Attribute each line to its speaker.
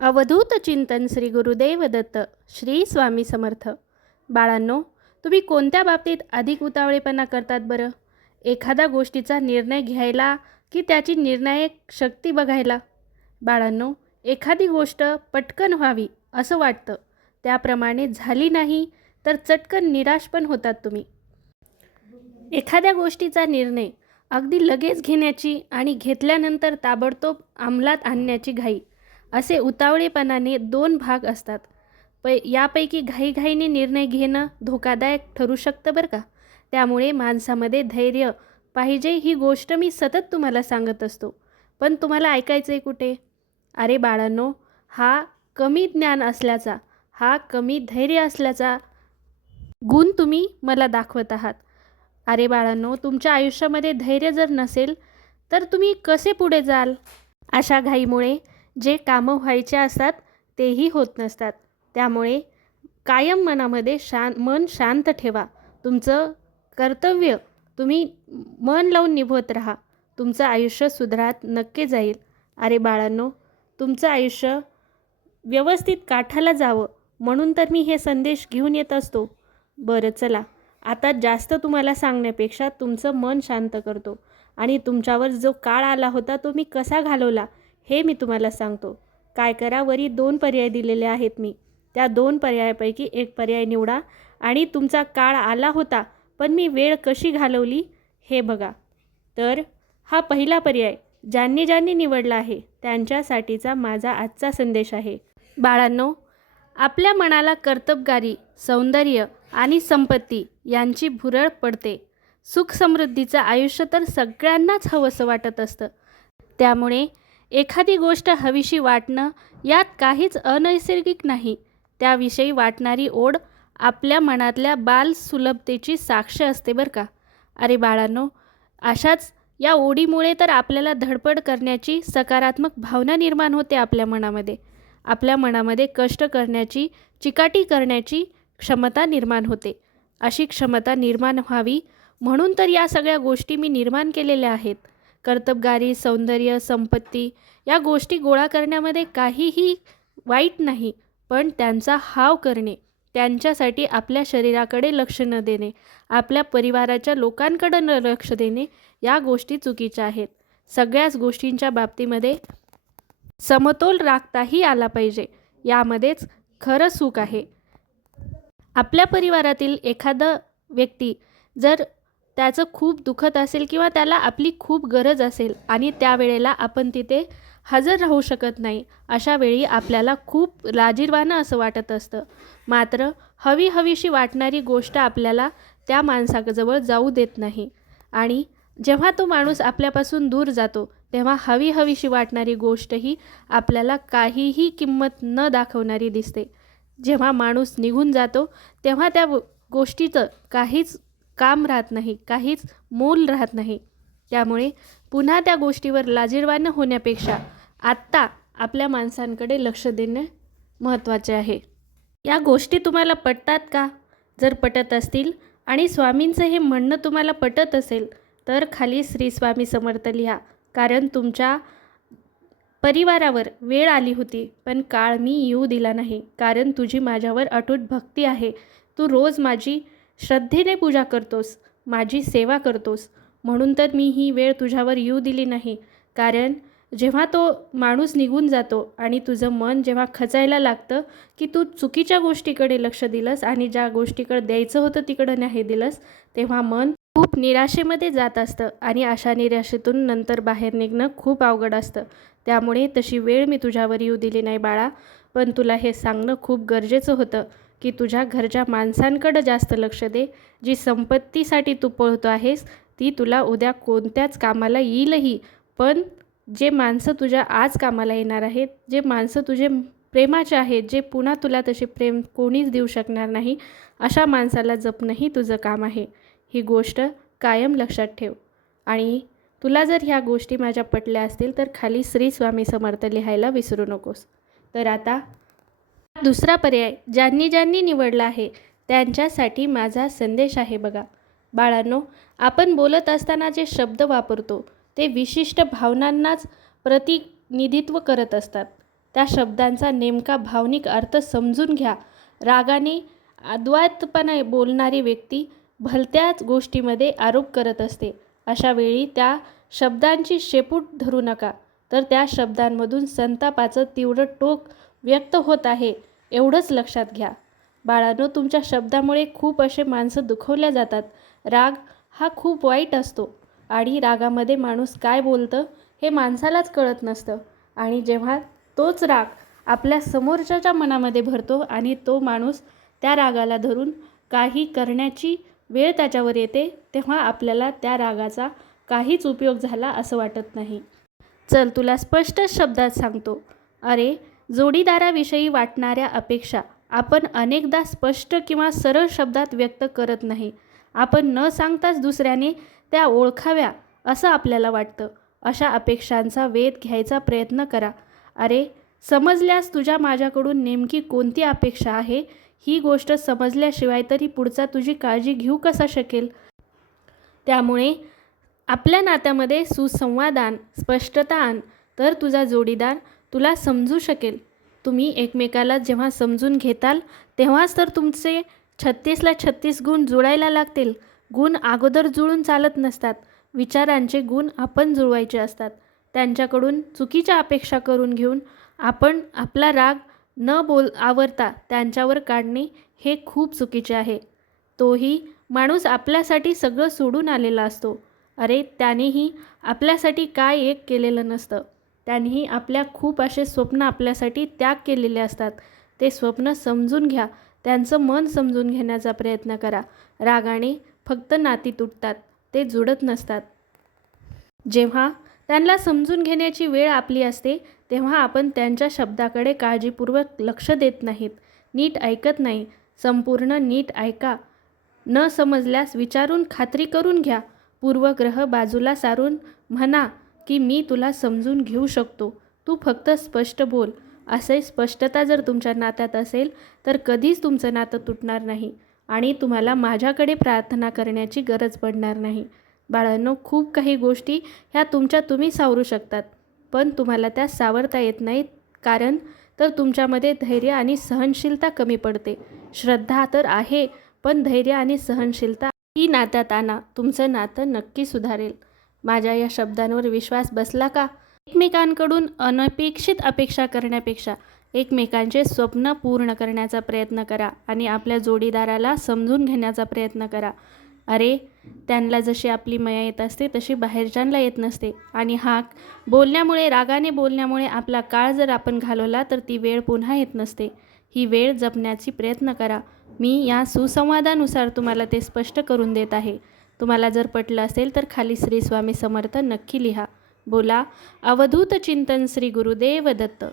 Speaker 1: अवधूत चिंतन श्री गुरुदेव दत्त श्री स्वामी समर्थ. बाळांनो तुम्ही कोणत्या बाबतीत अधिक उतावळेपणा करतात बरं? एखाद्या गोष्टीचा निर्णय घ्यायला की त्याची निर्णायक शक्ती बघायला? बाळांनो एखादी गोष्ट पटकन व्हावी असं वाटतं. त्याप्रमाणे झाली नाही तर चटकन निराश पण होतात तुम्ही. एखाद्या गोष्टीचा निर्णय अगदी लगेच घेण्याची आणि घेतल्यानंतर ताबडतोब अंमलात आणण्याची घाई. असे उतावळेपणाने दोन भाग असतात. पै यापैकी घाईघाईने निर्णय घेणं धोकादायक ठरू शकतं बरं का? त्यामुळे माणसामध्ये धैर्य पाहिजे ही गोष्ट मी सतत तुम्हाला सांगत असतो. पण तुम्हाला ऐकायचं आहे कुठे? अरे बाळांनो हा कमी ज्ञान असल्याचा हा कमी धैर्य असल्याचा गुण तुम्ही मला दाखवत आहात. अरे बाळांनो तुमच्या आयुष्यामध्ये धैर्य जर नसेल तर तुम्ही कसे पुढे जाल? अशा घाईमुळे जे कामं व्हायचे असतात तेही होत नसतात. त्यामुळे कायम मनामध्ये शां मन शांत ठेवा. तुमचं कर्तव्य तुम्ही मन लावून निभवत राहा. तुमचं आयुष्य सुधारात नक्की जाईल. अरे बाळांनो तुमचं आयुष्य व्यवस्थित काठाला जावं म्हणून तर मी हे संदेश घेऊन येत असतो. बरं चला. आता जास्त तुम्हाला सांगण्यापेक्षा तुमचं मन शांत करतो. आणि तुमच्यावर जो काळ आला होता तो मी कसा घालवला? हे मी तुम्हाला सांगतो. काय करा वरी दोन पर्याय दिलेले आहेत मी. त्या दोन पर्यायापैकी एक पर्याय निवडा आणि तुमचा काळ आला होता पण मी वेळ कशी घालवली हे बघा. तर हा पहिला पर्याय ज्यांनी ज्यांनी निवडला आहे त्यांच्यासाठीचा माझा आजचा संदेश आहे. बाळांनो आपल्या मनाला कर्तबगारी सौंदर्य आणि संपत्ती यांची भुरळ पडते. सुख समृद्धीचं आयुष्य तर सगळ्यांनाच हवंसं वाटत असतं. त्यामुळे एखादी गोष्ट हवीशी वाटणं यात काहीच अनैसर्गिक नाही. त्याविषयी वाटणारी ओढ आपल्या मनातल्या बाल सुलभतेची साक्ष असते बरं का. अरे बाळांनो अशाच या ओढीमुळे तर आपल्याला धडपड करण्याची सकारात्मक भावना निर्माण होते आपल्या मनामध्ये. आपल्या मनामध्ये कष्ट करण्याची चिकाटी करण्याची क्षमता निर्माण होते. अशी क्षमता निर्माण व्हावी म्हणून तर या सगळ्या गोष्टी मी निर्माण केलेल्या आहेत. कर्तबगारी सौंदर्य संपत्ती या गोष्टी गोळा करण्यामध्ये काहीही वाईट नाही पण त्यांचा हाव करणे त्यांच्यासाठी आपल्या शरीराकडे लक्ष न देणे आपल्या परिवाराच्या लोकांकडं न लक्ष देणे या गोष्टी चुकीच्या आहेत. सगळ्याच गोष्टींच्या बाबतीमध्ये समतोल राखताही आला पाहिजे. यामध्येच खरं सुख आहे. आपल्या परिवारातील एखादं व्यक्ती जर त्याचं खूप दुखत असेल किंवा त्याला आपली खूप गरज असेल आणि त्यावेळेला आपण तिथे हजर राहू शकत नाही अशा वेळी आपल्याला खूप लाजीरवानं असं वाटत असतं. मात्र हवी हवीशी वाटणारी गोष्ट आपल्याला त्या माणसाजवळ जाऊ देत नाही. आणि जेव्हा तो माणूस आपल्यापासून दूर जातो तेव्हा हवी हवीशी वाटणारी गोष्टही आपल्याला काहीही किंमत न दाखवणारी दिसते. जेव्हा माणूस निघून जातो तेव्हा त्या गोष्टीचं काहीच काम राहत नाही काहीच मोल राहत नाही. त्यामुळे पुन्हा त्या गोष्टीवर लाजीरवानं होण्यापेक्षा आत्ता आपल्या माणसांकडे लक्ष देणे महत्त्वाचे आहे. या गोष्टी तुम्हाला पटतात का? जर पटत असतील आणि स्वामींचं हे म्हणणं तुम्हाला पटत असेल तर खाली श्री स्वामी समर्थ लिहा. कारण तुमच्या परिवारावर वेळ आली होती पण काळ मी येऊ दिला नाही. कारण तुझी माझ्यावर अटूट भक्ती आहे. तू रोज माझी श्रद्धेने पूजा करतोस माझी सेवा करतोस म्हणून तर मी ही वेळ तुझ्यावर येऊ दिली नाही. कारण जेव्हा तो माणूस निघून जातो आणि तुझं मन जेव्हा खचायला लागतं की तू चुकीच्या गोष्टीकडे लक्ष दिलंस आणि ज्या गोष्टीकडे द्यायचं होतं तिकडं नाही दिलंस तेव्हा मन खूप निराशेमध्ये जात असतं आणि अशा निराशेतून नंतर बाहेर निघणं खूप अवघड असतं. त्यामुळे तशी वेळ मी तुझ्यावर येऊ दिली नाही बाळा पण तुला हे सांगणं खूप गरजेचं होतं. की तुझ्या घरच्या माणसांकडं जास्त लक्ष दे. जी संपत्तीसाठी तू पळतो आहेस ती तुला उद्या कोणत्याच कामाला येईलही. पण जे माणसं तुझ्या आज कामाला येणार आहेत जे माणसं तुझे प्रेमाचे आहेत जे पुन्हा तुला तसे प्रेम कोणीच देऊ शकणार नाही अशा माणसाला जपणंही तुझं काम आहे. ही गोष्ट कायम लक्षात ठेव. आणि तुला जर ह्या गोष्टी माझ्या पटल्या असतील तर खाली श्री स्वामी समर्थ लिहायला विसरू नकोस. तर आता दुसरा पर्याय ज्यांनी ज्यांनी निवडला आहे त्यांच्यासाठी माझा संदेश आहे बघा. बाळांनो आपण बोलत असताना जे शब्द वापरतो ते विशिष्ट भावनांनाच प्रतिनिधित्व करत असतात. त्या शब्दांचा नेमका भावनिक अर्थ समजून घ्या. रागाने अद्वैतपणे बोलणारी व्यक्ती भलत्याच गोष्टीमध्ये आरोप करत असते. अशा वेळी त्या शब्दांची शेपूट धरू नका. तर त्या शब्दांमधून संतापाचं तीव्र टोक व्यक्त होत आहे. एवढंच लक्षात घ्या. बाळानो तुमच्या शब्दामुळे खूप असे माणसं दुखवल्या जातात. राग हा खूप वाईट असतो. आणि रागामध्ये माणूस काय बोलतं हे माणसालाच कळत नसतं. आणि जेव्हा तोच राग आपल्या समोरच्याच्या मनामध्ये भरतो आणि तो माणूस त्या रागाला धरून काही करण्याची वेळ त्याच्यावर येते तेव्हा आपल्याला त्या रागाचा काहीच उपयोग झाला असं वाटत नाही. चल तुला स्पष्ट शब्दात सांगतो. अरे जोडीदाराविषयी वाटणाऱ्या अपेक्षा आपण अनेकदा स्पष्ट किंवा सरळ शब्दात व्यक्त करत नाही. आपण न सांगताच दुसऱ्याने त्या ओळखाव्या असं आपल्याला वाटतं. अशा अपेक्षांचा वेध घ्यायचा प्रयत्न करा. अरे समजल्यास तुझ्या माझ्याकडून नेमकी कोणती अपेक्षा आहे? ही गोष्ट समजल्याशिवाय तरी पुढचा तुझी काळजी घेऊ कसा शकेल? त्यामुळे आपल्या नात्यामध्ये सुसंवाद आण स्पष्टता आण. तर तुझा जोडीदार तुला समजू शकेल. तुम्ही एकमेकाला जेव्हा समजून घेताल तेव्हाच तर तुमचे छत्तीसला छत्तीस गुण जुळायला लागतील. गुण अगोदर जुळून चालत नसतात. विचारांचे गुण आपण जुळवायचे असतात. त्यांच्याकडून चुकीच्या अपेक्षा करून घेऊन आपण आपला राग न बोल आवरता त्यांच्यावर काढणे हे खूप चुकीचे आहे. तोही माणूस आपल्यासाठी सगळं सोडून आलेला असतो. अरे त्यानेही आपल्यासाठी काय एक केलेलं नसतं. त्यांनीही आपल्या खूप असे स्वप्न आपल्यासाठी त्याग केलेले असतात. ते स्वप्न समजून घ्या. त्यांचं मन समजून घेण्याचा प्रयत्न करा. रागाने फक्त नाती तुटतात. ते जुडत नसतात. जेव्हा त्यांना समजून घेण्याची वेळ आपली असते तेव्हा आपण त्यांच्या शब्दाकडे काळजीपूर्वक लक्ष देत नाहीत. नीट ऐकत नाही. संपूर्ण नीट ऐका. न समजल्यास विचारून खात्री करून घ्या. पूर्वग्रह बाजूला सारून म्हणा की मी तुला समजून घेऊ शकतो. तू फक्त स्पष्ट बोल. असे स्पष्टता जर तुमच्या नात्यात असेल तर कधीच तुमचं नातं तुटणार नाही आणि तुम्हाला माझ्याकडे प्रार्थना करण्याची गरज पडणार नाही. बाळांनो खूप काही गोष्टी ह्या तुमच्या तुम्ही सावरू शकतात पण तुम्हाला त्या सावरता येत नाहीत कारण तर तुमच्यामध्ये धैर्य आणि सहनशीलता कमी पडते. श्रद्धा तर आहे पण धैर्य आणि सहनशीलता ही नात्यात आणा. तुमचं नातं नक्की सुधारेल. माझ्या या शब्दांवर विश्वास बसला का? एकमेकांकडून अनपेक्षित अपेक्षा करण्यापेक्षा एकमेकांचे स्वप्न पूर्ण करण्याचा प्रयत्न करा आणि आपल्या जोडीदाराला समजून घेण्याचा प्रयत्न करा. अरे त्यांना जशी आपली मया येत असते तशी बाहेरच्यांना येत नसते. आणि हा बोलण्यामुळे रागाने बोलण्यामुळे आपला काळ जर आपण घालवला तर ती वेळ पुन्हा येत नसते. ही वेळ जपण्याची प्रयत्न करा. मी या सुसंवादानुसार तुम्हाला ते स्पष्ट करून देत आहे. तुम्हाला जर पटलं असेल तर खाली श्री स्वामी समर्थ नक्की लिहा. बोला अवधूत चिंतन श्री गुरुदेव दत्त.